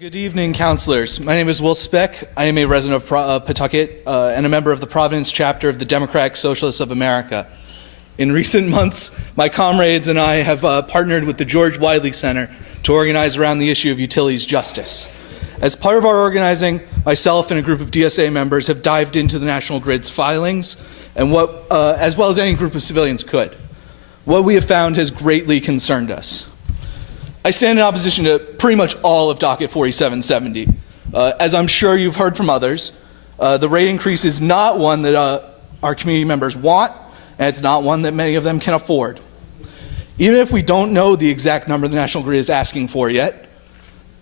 Good evening, counselors. My name is Will Spec. I am a resident of Pawtucket and a member of the Providence chapter of the Democratic Socialists of America. In recent months, my comrades and I have partnered with the George Wiley Center to organize around the issue of utilities justice. As part of our organizing, myself and a group of DSA members have dived into the National Grid's filings, and as well as any group of civilians could. What we have found has greatly concerned us. I stand in opposition to pretty much all of Docket 4770. As I'm sure you've heard from others, the rate increase is not one that our community members want, and it's not one that many of them can afford. Even if we don't know the exact number the National Grid is asking for yet,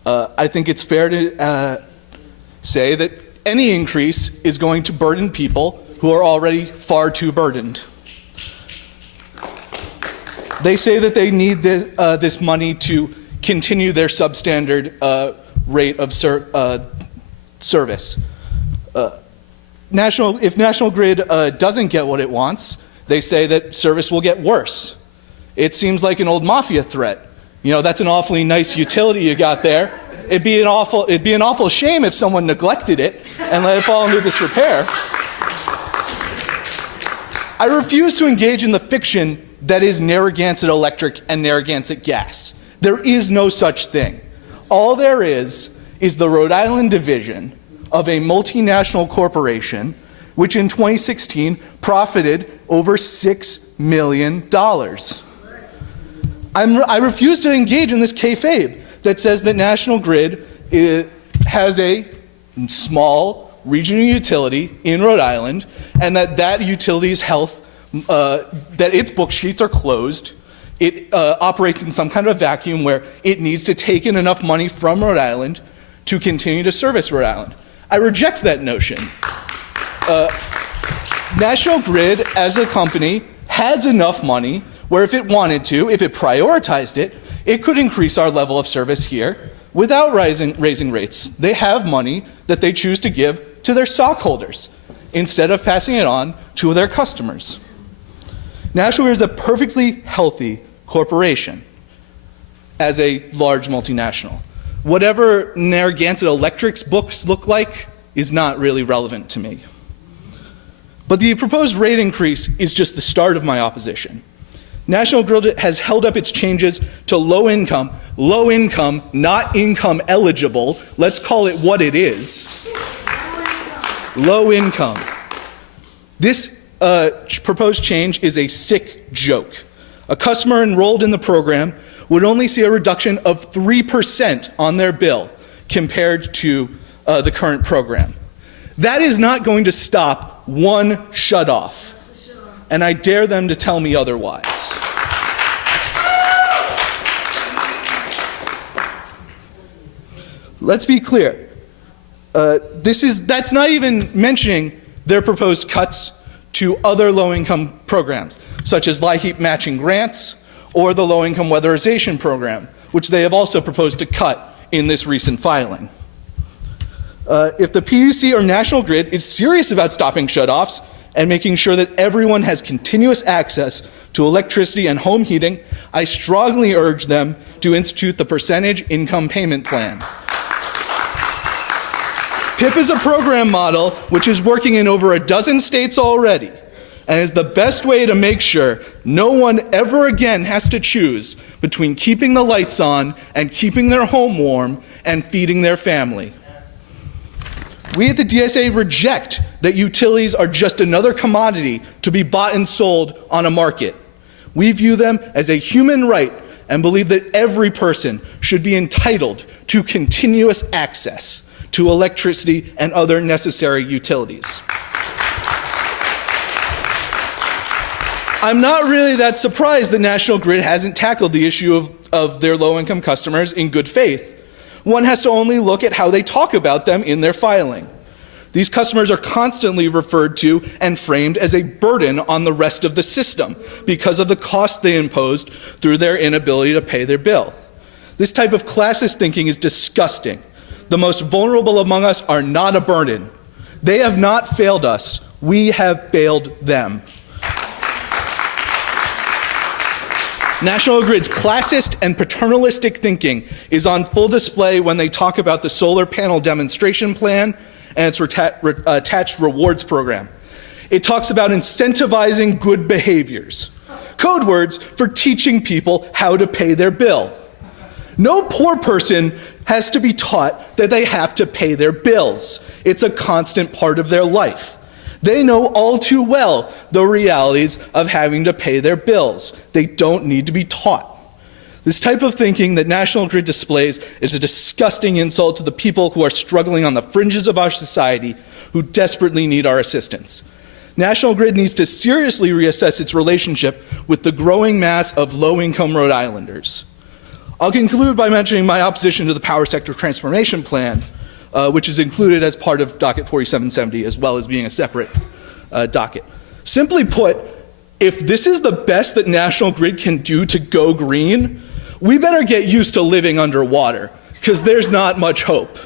I think it's fair to say that any increase is going to burden people who are already far too burdened. They say that they need this money to continue their substandard rate of service. If National Grid doesn't get what it wants, they say that service will get worse. It seems like an old mafia threat. You know, that's an awfully nice utility you got there. It'd be an awful shame if someone neglected it and let it fall into disrepair. I refuse to engage in the fiction that is Narragansett Electric and Narragansett Gas. There is no such thing. All there is the Rhode Island division of a multinational corporation which in 2016 profited over $6 million. I refuse to engage in this kayfabe that says that National Grid has a small regional utility in Rhode Island and that utility's health that its book sheets are closed. It operates in some kind of vacuum where it needs to take in enough money from Rhode Island to continue to service Rhode Island. I reject that notion. National Grid, as a company, has enough money where if it wanted to, if it prioritized it, it could increase our level of service here without raising rates. They have money that they choose to give to their stockholders instead of passing it on to their customers. National Grid is a perfectly healthy corporation as a large multinational. Whatever Narragansett Electric's books look like is not really relevant to me. But the proposed rate increase is just the start of my opposition. National Grid has held up its changes to low income, not income eligible. Let's call it what it is. Low income. This proposed change is a sick joke. A customer enrolled in the program would only see a reduction of 3% on their bill compared to the current program. That is not going to stop one shutoff, and I dare them to tell me otherwise. Let's be clear. That's not even mentioning their proposed cuts to other low-income programs, such as LIHEAP matching grants or the low-income weatherization program, which they have also proposed to cut in this recent filing. If the PUC or National Grid is serious about stopping shutoffs and making sure that everyone has continuous access to electricity and home heating, I strongly urge them to institute the percentage income payment plan. PIP is a program model which is working in over a dozen states already and is the best way to make sure no one ever again has to choose between keeping the lights on and keeping their home warm and feeding their family. We at the DSA reject that utilities are just another commodity to be bought and sold on a market. We view them as a human right and believe that every person should be entitled to continuous access to electricity and other necessary utilities. I'm not really that surprised that National Grid hasn't tackled the issue of their low-income customers in good faith. One has to only look at how they talk about them in their filing. These customers are constantly referred to and framed as a burden on the rest of the system because of the cost they imposed through their inability to pay their bill. This type of classist thinking is disgusting. The most vulnerable among us are not a burden. They have not failed us. We have failed them. National Grid's classist and paternalistic thinking is on full display when they talk about the solar panel demonstration plan and its attached rewards program. It talks about incentivizing good behaviors, code words for teaching people how to pay their bill. No poor person has to be taught that they have to pay their bills. It's a constant part of their life. They know all too well the realities of having to pay their bills. They don't need to be taught. This type of thinking that National Grid displays is a disgusting insult to the people who are struggling on the fringes of our society, who desperately need our assistance. National Grid needs to seriously reassess its relationship with the growing mass of low-income Rhode Islanders. I'll conclude by mentioning my opposition to the Power Sector Transformation Plan, which is included as part of Docket 4770, as well as being a separate docket. Simply put, if this is the best that National Grid can do to go green, we better get used to living underwater, because there's not much hope.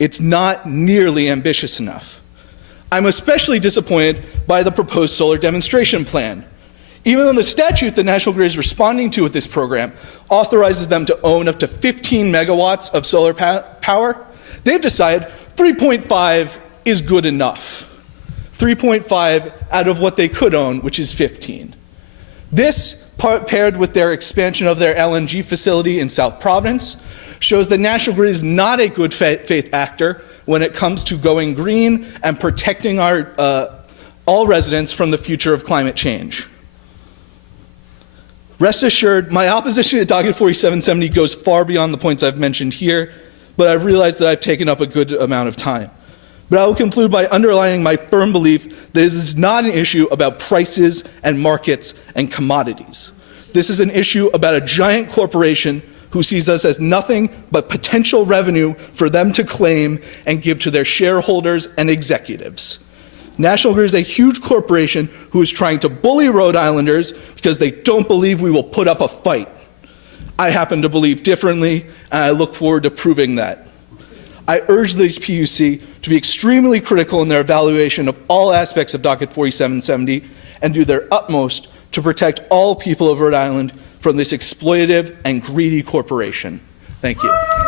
It's not nearly ambitious enough. I'm especially disappointed by the proposed solar demonstration plan. Even though the statute that National Grid is responding to with this program authorizes them to own up to 15 megawatts of solar power, they've decided 3.5 is good enough. 3.5 out of what they could own, which is 15. This, paired with their expansion of their LNG facility in South Providence, shows that National Grid is not a good faith actor when it comes to going green and protecting our all residents from the future of climate change. Rest assured, my opposition to Docket 4770 goes far beyond the points I've mentioned here, but I've realized that I've taken up a good amount of time. But I will conclude by underlining my firm belief that this is not an issue about prices and markets and commodities. This is an issue about a giant corporation who sees us as nothing but potential revenue for them to claim and give to their shareholders and executives. National Grid is a huge corporation who is trying to bully Rhode Islanders because they don't believe we will put up a fight. I happen to believe differently, and I look forward to proving that. I urge the PUC to be extremely critical in their evaluation of all aspects of Docket 4770 and do their utmost to protect all people of Rhode Island from this exploitative and greedy corporation. Thank you.